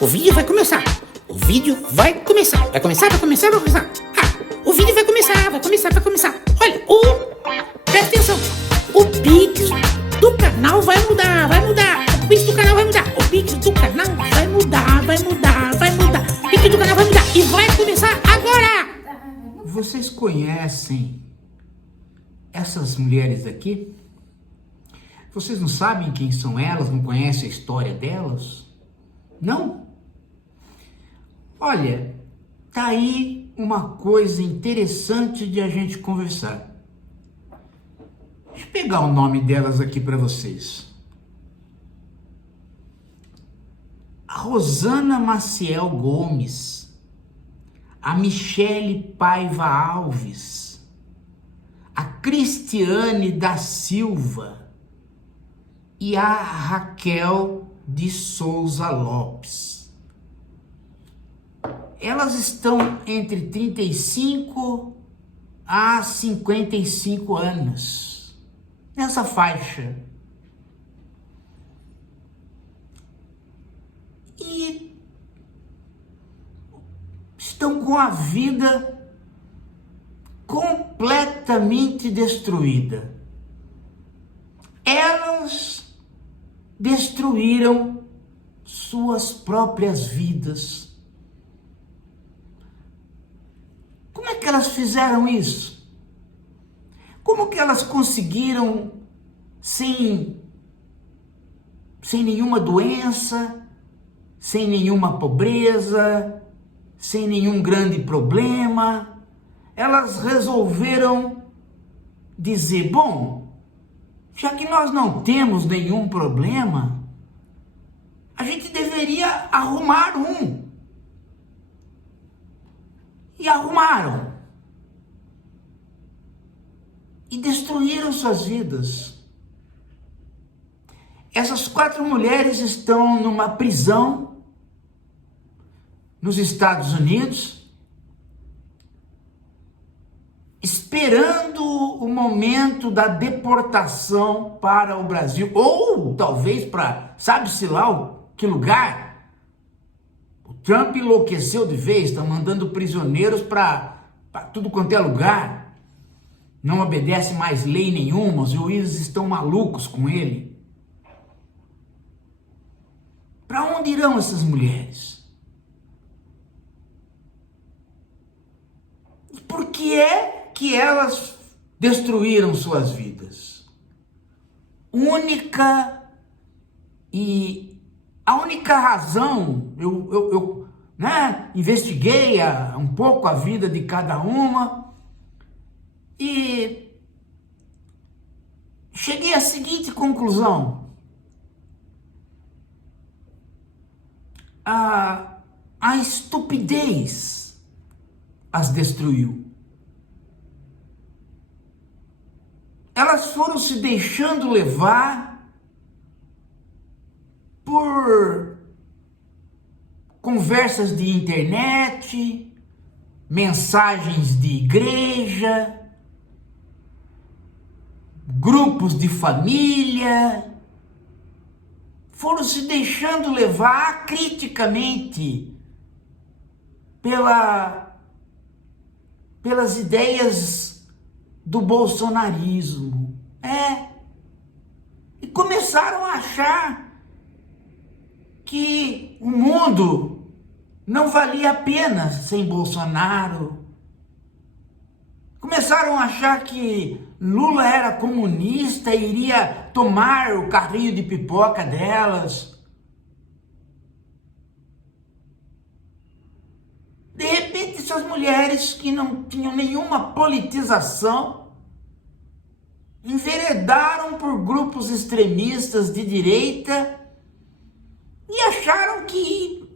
O vídeo vai começar. O vídeo vai começar. Vai começar. O vídeo vai começar. Olha, presta atenção. O Pix do canal vai mudar. O Pix do canal vai mudar. O Pix do canal vai mudar. O Pix do canal vai mudar. E vai começar agora. Vocês conhecem essas mulheres aqui? Vocês não sabem quem são elas? Não conhecem a história delas? Não? Olha, tá aí uma coisa interessante de a gente conversar. Deixa eu pegar o nome delas aqui para vocês. A Rosana Maciel Gomes, a Michele Paiva Alves, a Cristiane da Silva e a Raquel de Souza Lopes. Elas estão entre 35 a 55 anos, nessa faixa. E estão com a vida completamente destruída. Elas destruíram suas próprias vidas. Como é que elas fizeram isso? Como que elas conseguiram, sem nenhuma doença, sem nenhuma pobreza, sem nenhum grande problema, elas resolveram dizer, bom, já que nós não temos nenhum problema, a gente deveria arrumar um. E arrumaram. E destruíram suas vidas. Essas 4 mulheres estão numa prisão nos Estados Unidos, esperando o momento da deportação para o Brasil, ou talvez para, sabe-se lá que lugar. O Trump enlouqueceu de vez, está mandando prisioneiros para tudo quanto é lugar. Não obedece mais lei nenhuma, os juízes estão malucos com ele. Para onde irão essas mulheres? E por que é que elas destruíram suas vidas? A única razão, eu investiguei um pouco a vida de cada uma e cheguei à seguinte conclusão. A estupidez as destruiu. Elas foram se deixando levar por conversas de internet, mensagens de igreja, grupos de família, foram se deixando levar criticamente pelas ideias do bolsonarismo. E começaram a achar que o mundo não valia a pena sem Bolsonaro. Começaram a achar que Lula era comunista e iria tomar o carrinho de pipoca delas. De repente, essas mulheres que não tinham nenhuma politização enveredaram por grupos extremistas de direita e acharam que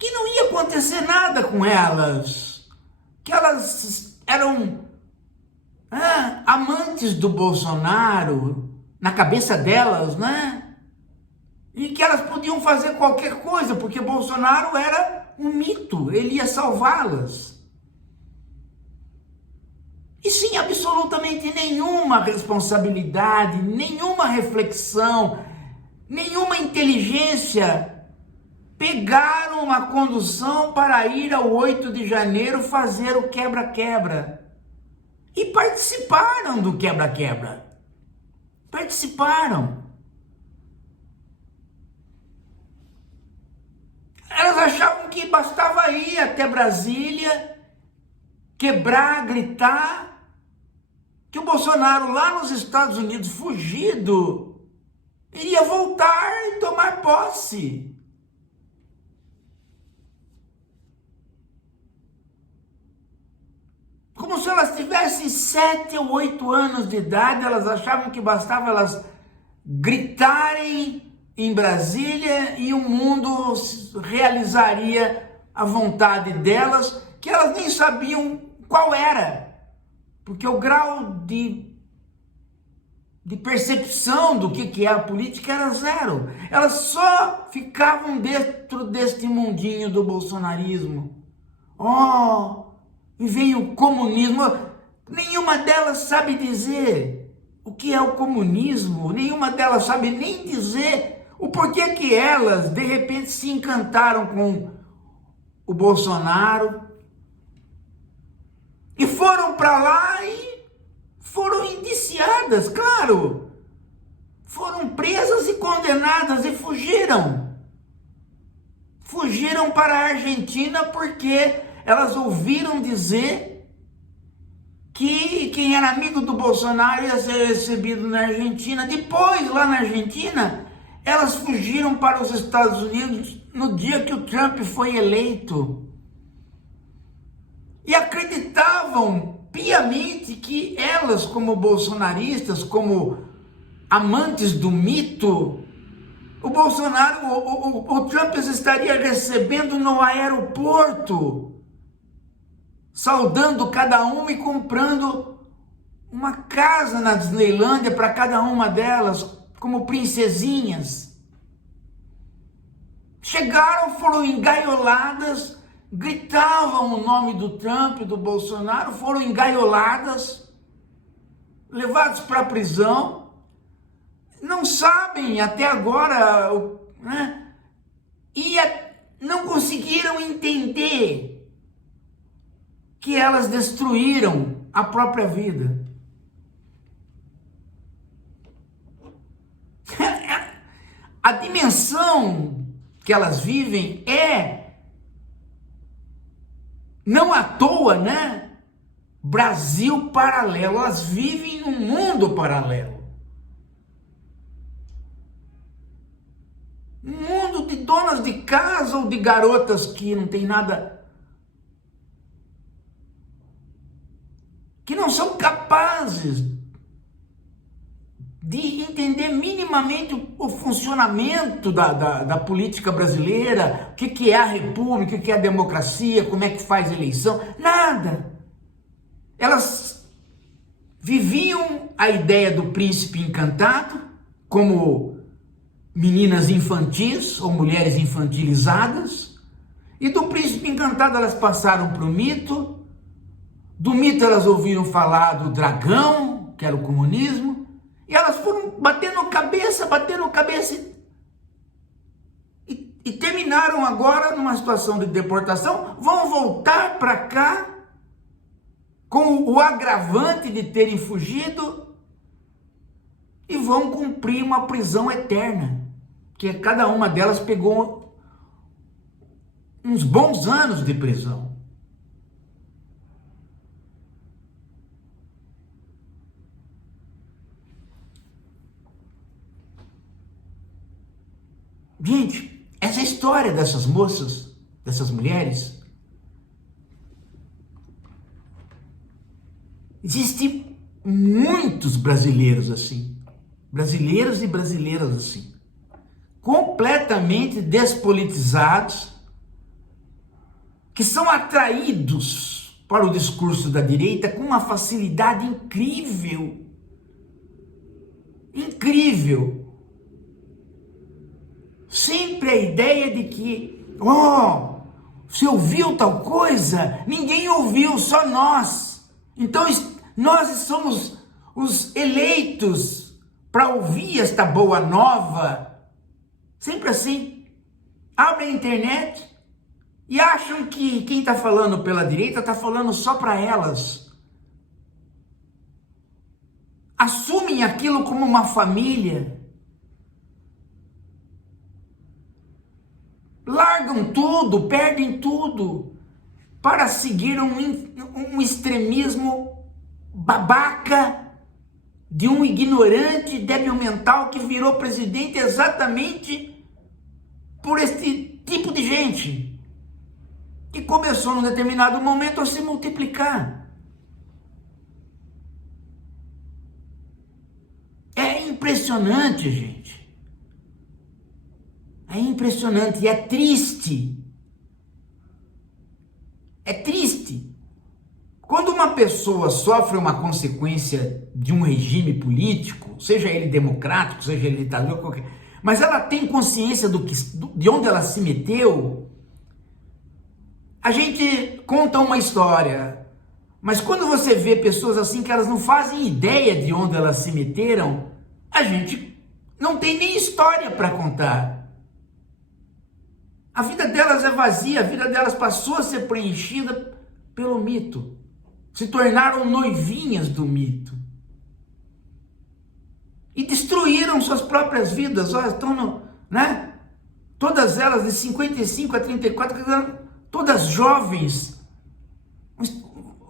não ia acontecer nada com elas, que elas eram amantes do Bolsonaro na cabeça delas, né? E que elas podiam fazer qualquer coisa, porque Bolsonaro era um mito, ele ia salvá-las. E sem absolutamente nenhuma responsabilidade, nenhuma reflexão, nenhuma inteligência pegaram uma condução para ir ao 8 de janeiro fazer o quebra-quebra. E participaram do quebra-quebra. Participaram. Elas achavam que bastava ir até Brasília, quebrar, gritar, que o Bolsonaro lá nos Estados Unidos, fugido, iria voltar e tomar posse. Como se elas tivessem 7 ou 8 anos de idade, elas achavam que bastava elas gritarem em Brasília e o mundo realizaria a vontade delas, que elas nem sabiam qual era, porque o grau de percepção do que é a política era zero. Elas só ficavam dentro deste mundinho do bolsonarismo. E vem o comunismo. Nenhuma delas sabe dizer o que é o comunismo, nenhuma delas sabe nem dizer o porquê que elas, de repente, se encantaram com o Bolsonaro e foram para lá e foram indiciadas, claro. Foram presas e condenadas e fugiram. Fugiram para a Argentina porque elas ouviram dizer que quem era amigo do Bolsonaro ia ser recebido na Argentina. Depois, lá na Argentina, elas fugiram para os Estados Unidos no dia que o Trump foi eleito. E acreditavam piamente que elas, como bolsonaristas, como amantes do mito, o Bolsonaro, o Trump estaria recebendo no aeroporto, saudando cada uma e comprando uma casa na Disneylândia para cada uma delas, como princesinhas. Chegaram, foram engaioladas, gritavam o nome do Trump, do Bolsonaro, foram engaioladas, levados para a prisão, não sabem até agora, né? E não conseguiram entender que elas destruíram a própria vida. A dimensão que elas vivem é, não à toa, né? Brasil paralelo. Elas vivem num mundo paralelo. Um mundo de donas de casa ou de garotas que não tem nada, que não são capazes de entender minimamente o funcionamento da política brasileira, o que é a república, o que é a democracia, como é que faz eleição, nada. Elas viviam a ideia do príncipe encantado como meninas infantis ou mulheres infantilizadas, e do príncipe encantado elas passaram para o mito. Do mito elas ouviram falar do dragão, que era o comunismo, e elas foram batendo cabeça, e terminaram agora numa situação de deportação, vão voltar para cá com o agravante de terem fugido e vão cumprir uma prisão eterna, que cada uma delas pegou uns bons anos de prisão. Gente, essa história dessas moças, dessas mulheres, existem muitos brasileiros assim, brasileiros e brasileiras assim, completamente despolitizados, que são atraídos para o discurso da direita com uma facilidade incrível. Incrível. Sempre a ideia de que, você ouviu tal coisa? Ninguém ouviu, só nós. Então nós somos os eleitos para ouvir esta boa nova. Sempre assim. Abre abrem a internet e acham que quem está falando pela direita está falando só para elas. Assumem aquilo como uma família. Largam tudo, perdem tudo para seguir um extremismo babaca de um ignorante débil mental que virou presidente exatamente por esse tipo de gente que começou num determinado momento a se multiplicar. É impressionante, gente. É impressionante e é triste. É triste. Quando uma pessoa sofre uma consequência de um regime político, seja ele democrático, seja ele ditador, qualquer, mas ela tem consciência de onde ela se meteu, a gente conta uma história. Mas quando você vê pessoas assim que elas não fazem ideia de onde elas se meteram, a gente não tem nem história para contar. A vida delas é vazia, a vida delas passou a ser preenchida pelo mito. Se tornaram noivinhas do mito. E destruíram suas próprias vidas. Olha, estão, né? Todas elas de 55 a 34, todas jovens,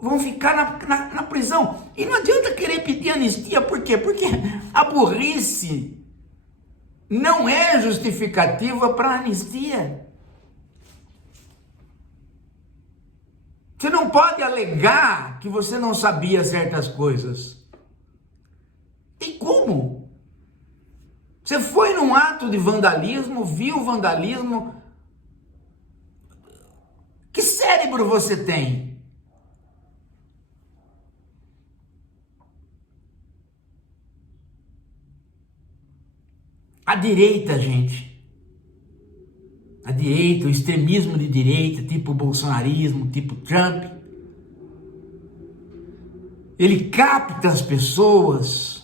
vão ficar na prisão. E não adianta querer pedir anistia, por quê? Porque a burrice não é justificativa para anistia. Você não pode alegar que você não sabia certas coisas. Tem como? Você foi num ato de vandalismo, viu vandalismo. Que cérebro você tem? A direita, gente. A direita, o extremismo de direita, tipo bolsonarismo, tipo Trump, ele capta as pessoas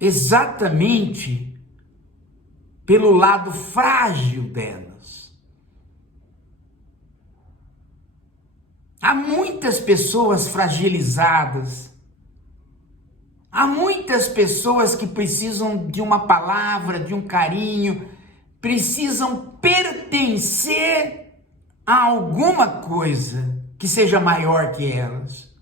exatamente pelo lado frágil delas. Há muitas pessoas fragilizadas, há muitas pessoas que precisam de uma palavra, de um carinho, precisam pertencer a alguma coisa que seja maior que elas.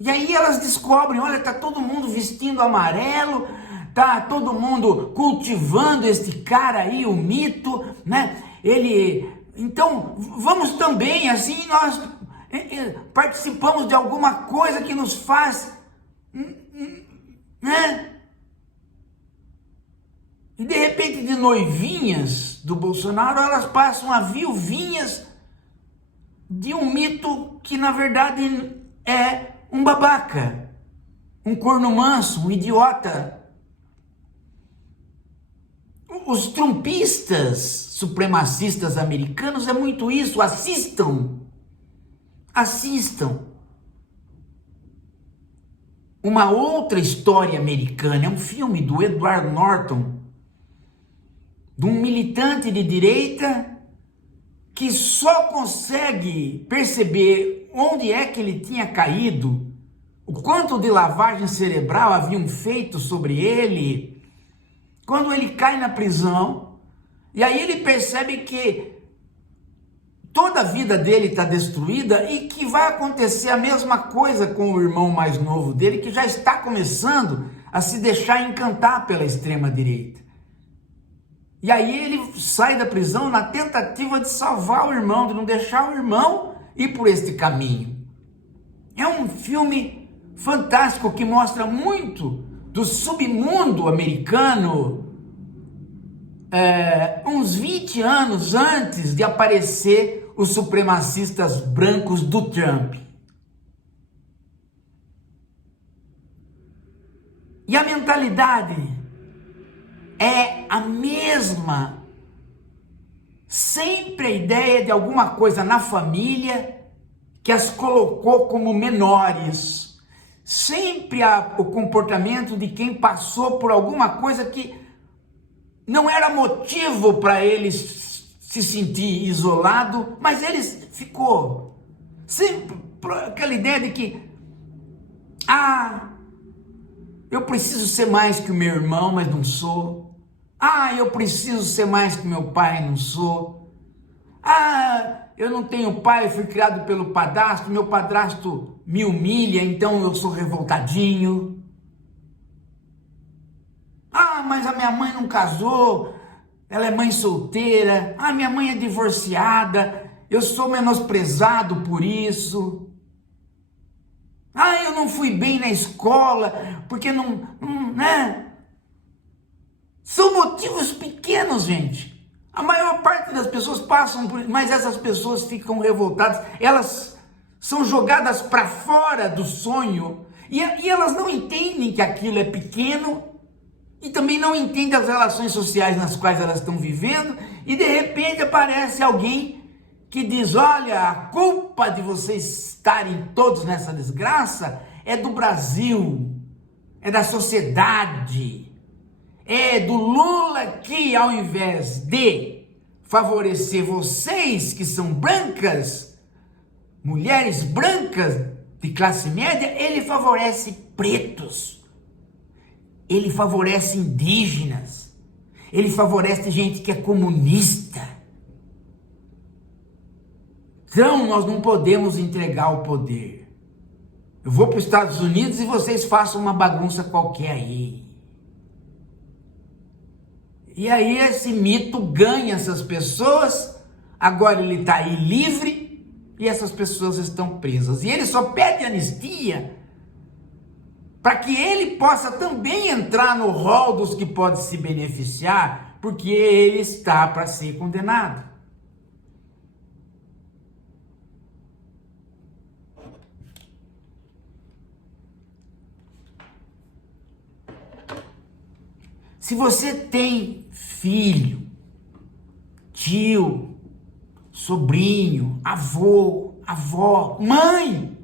E aí elas descobrem, olha, tá todo mundo vestindo amarelo, tá todo mundo cultivando este cara aí, o mito, né? Então, vamos também, assim, nós participamos de alguma coisa que nos faz, né? E de repente, de noivinhas do Bolsonaro, elas passam a viuvinhas de um mito que, na verdade, é um babaca, um corno manso, um idiota. Os trumpistas supremacistas americanos é muito isso. Assistam. Uma outra história americana, é um filme do Edward Norton, de um militante de direita que só consegue perceber onde é que ele tinha caído, o quanto de lavagem cerebral haviam feito sobre ele, quando ele cai na prisão, e aí ele percebe que toda a vida dele está destruída e que vai acontecer a mesma coisa com o irmão mais novo dele, que já está começando a se deixar encantar pela extrema-direita. E aí ele sai da prisão na tentativa de salvar o irmão, de não deixar o irmão ir por este caminho. É um filme fantástico que mostra muito do submundo americano, uns 20 anos antes de aparecer os supremacistas brancos do Trump. E a mentalidade é a mesma. Sempre a ideia de alguma coisa na família que as colocou como menores. Sempre o comportamento de quem passou por alguma coisa que não era motivo para ele se sentir isolado, mas ele ficou sempre aquela ideia de que eu preciso ser mais que o meu irmão, mas não sou. Eu preciso ser mais que meu pai, não sou. Eu não tenho pai, eu fui criado pelo padrasto, meu padrasto me humilha, então eu sou revoltadinho. Mas a minha mãe não casou, ela é mãe solteira. Minha mãe é divorciada, eu sou menosprezado por isso. Eu não fui bem na escola, porque né? São motivos pequenos, gente. A maior parte das pessoas passam por isso, mas essas pessoas ficam revoltadas. Elas são jogadas para fora do sonho e elas não entendem que aquilo é pequeno e também não entendem as relações sociais nas quais elas estão vivendo. E de repente aparece alguém que diz: olha, a culpa de vocês estarem todos nessa desgraça é do Brasil, é da sociedade, é do Lula que, ao invés de favorecer vocês que são brancas, mulheres brancas de classe média, ele favorece pretos, ele favorece indígenas, ele favorece gente que é comunista. Então nós não podemos entregar o poder. Eu vou para os Estados Unidos e vocês façam uma bagunça qualquer aí. E aí esse mito ganha essas pessoas, agora ele está aí livre e essas pessoas estão presas. E ele só pede anistia para que ele possa também entrar no rol dos que podem se beneficiar, porque ele está para ser condenado. Se você tem filho, tio, sobrinho, avô, avó, mãe,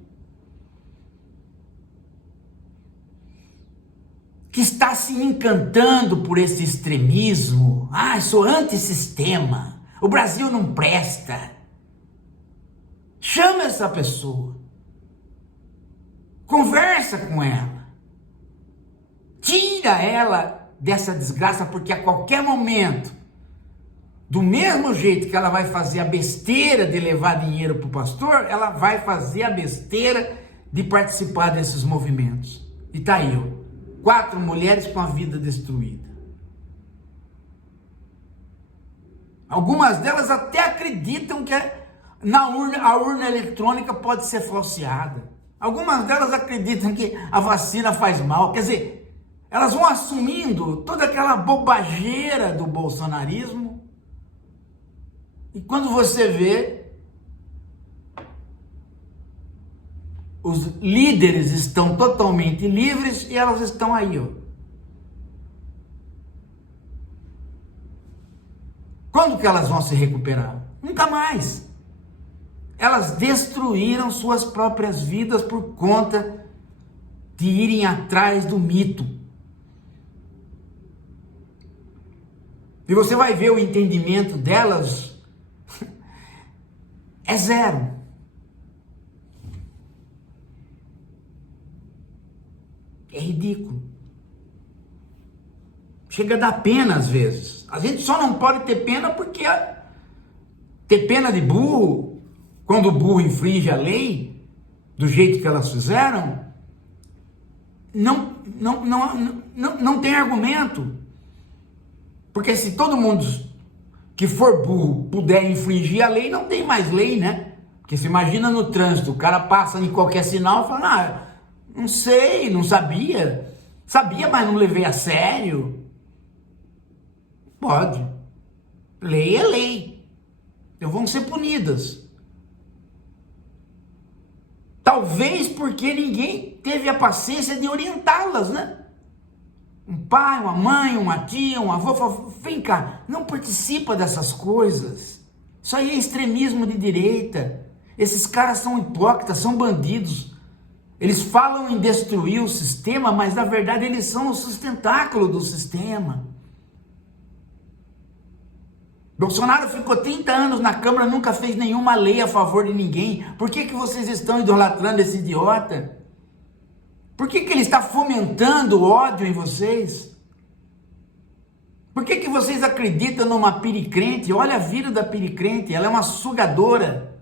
que está se encantando por esse extremismo, sou antissistema, o Brasil não presta, chama essa pessoa, conversa com ela, tira ela dessa desgraça, porque a qualquer momento, do mesmo jeito que ela vai fazer a besteira de levar dinheiro para o pastor, ela vai fazer a besteira de participar desses movimentos. E tá aí, 4 mulheres com a vida destruída. Algumas delas até acreditam que a urna eletrônica pode ser falseada. Algumas delas acreditam que a vacina faz mal. Quer dizer, elas vão assumindo toda aquela bobageira do bolsonarismo. E quando você vê, os líderes estão totalmente livres e elas estão aí, Quando que elas vão se recuperar? Nunca mais. Elas destruíram suas próprias vidas por conta de irem atrás do mito. E você vai ver o entendimento delas é zero. É ridículo. Chega a dar pena às vezes. A gente só não pode ter pena porque ter pena de burro, quando o burro infringe a lei, do jeito que elas fizeram, não tem argumento. Porque se todo mundo que for burro puder infringir a lei, não tem mais lei, né? Porque se imagina no trânsito, o cara passa em qualquer sinal e fala, não sei, não sabia. Sabia, mas não levei a sério. Pode. Lei é lei. Então vão ser punidas. Talvez porque ninguém teve a paciência de orientá-las, né? Um pai, uma mãe, uma tia, um avô falou, vem cá, não participa dessas coisas. Isso aí é extremismo de direita. Esses caras são hipócritas, são bandidos. Eles falam em destruir o sistema, mas na verdade eles são o sustentáculo do sistema. Bolsonaro ficou 30 anos na Câmara, nunca fez nenhuma lei a favor de ninguém. Por que vocês estão idolatrando esse idiota? Por que ele está fomentando o ódio em vocês? Por que vocês acreditam numa piricrente? Olha a vida da piricrente, ela é uma sugadora.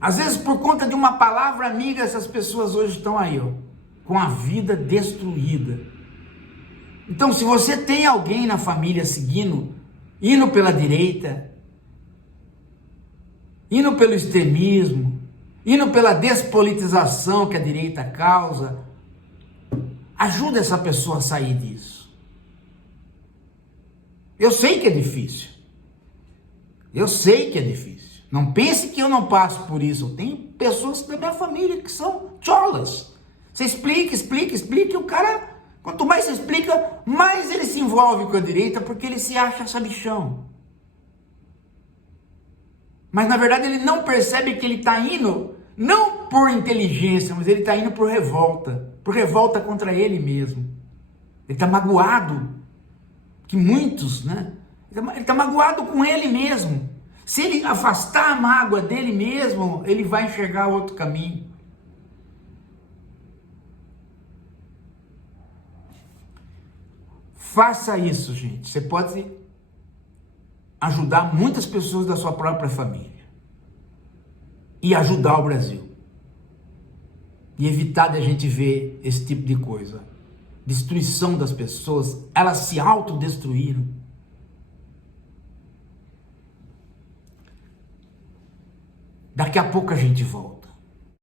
Às vezes, por conta de uma palavra amiga, essas pessoas hoje estão aí, ó, com a vida destruída. Então, se você tem alguém na família seguindo, indo pela direita, indo pelo extremismo, indo pela despolitização que a direita causa, ajuda essa pessoa a sair disso. Eu sei que é difícil. Eu sei que é difícil. Não pense que eu não passo por isso. Tem pessoas da minha família que são cholas. Você explica, e o cara, quanto mais você explica, mais ele se envolve com a direita, porque ele se acha sabichão. Mas na verdade ele não percebe que ele está indo, não por inteligência, mas ele está indo por revolta contra ele mesmo. Ele está magoado, que muitos, né? Ele está magoado com ele mesmo. Se ele afastar a mágoa dele mesmo, ele vai enxergar outro caminho. Faça isso, gente. Você pode ajudar muitas pessoas da sua própria família. E ajudar o Brasil. E evitar de a gente ver esse tipo de coisa. Destruição das pessoas. Elas se autodestruíram. Daqui a pouco a gente volta.